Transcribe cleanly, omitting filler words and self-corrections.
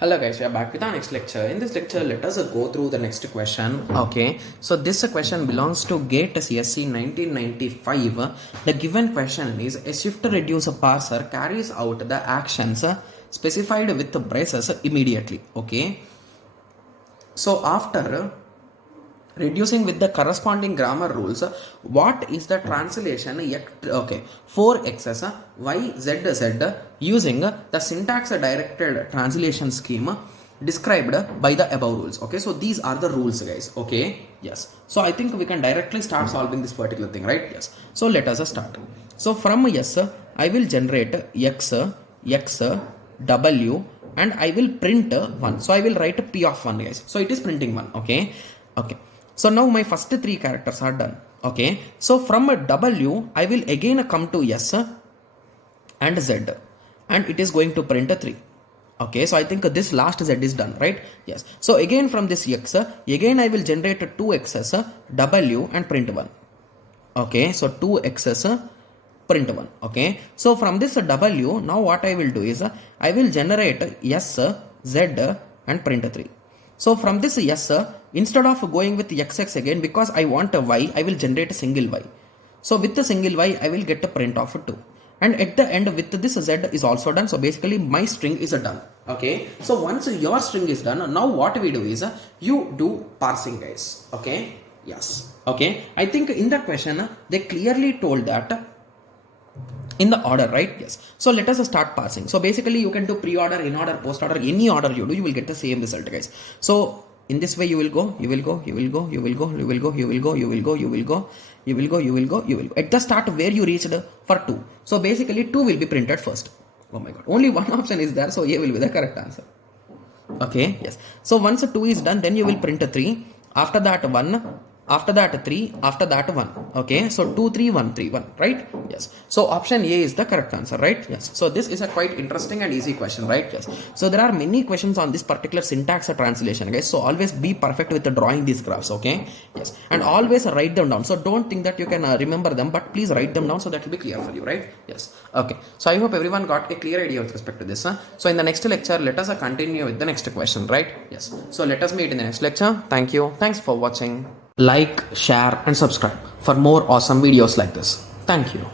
Hello guys, we are back with our next lecture. In this lecture, let us go through the next question. Okay, so this question belongs to GATE CSC 1995. The given question is: a shift reduce parser carries out the actions specified with the braces immediately. Okay, so after reducing with the corresponding grammar rules, what is the translation? Okay, 4x's y z z using the syntax directed translation scheme described by the above rules. Okay, so these are the rules, guys. Okay, yes, so I think we can directly start solving this particular thing, right? Yes, so let us start. So from yes, I will generate x w and I will print 1. So I will write p of 1, guys. So it is printing 1. Okay, okay. So now my first 3 characters are done. Okay, so from a w I will again come to s and z and it is going to print a 3. Okay, so I think this last z is done, right? Yes, so again from this x again I will generate 2x's w and print 1. Okay, so 2x's print 1. Okay, so from this w now what I will do is I will generate s z and print 3. So from this yes, instead of going with xx again, because I want a y, I will generate a single y. So with the single y, I will get a print of 2. And at the end with this z is also done. So basically my string is done. Okay. So once your string is done, now what we do is you do parsing, guys. Okay. Yes. Okay. I think in the question, they clearly told that in the order, right? Yes. So let us start parsing. So basically you can do pre-order, in-order, post-order, any order you do, you will get the same result, guys. So in this way you will go. At the start where you reached for 2. So basically 2 will be printed first. Oh my god. Only one option is there. So A will be the correct answer. Okay. Yes. So once 2 is done, then you will print a 3. After that 1. After that 3, after that 1. Okay, so 2, 3, 1, 3, 1, right? Yes. So option A is the correct answer, right? Yes. So this is a quite interesting and easy question, right? Yes. So there are many questions on this particular syntax translation, guys. So always be perfect with the drawing these graphs, okay? Yes. And always write them down. So don't think that you can remember them, but please write them down so that will be clear for you, right? Yes. Okay. So I hope everyone got a clear idea with respect to this. So in the next lecture, let us continue with the next question, right? Yes. So let us meet in the next lecture. Thank you. Thanks for watching. Like, share and subscribe for more awesome videos like this. Thank you.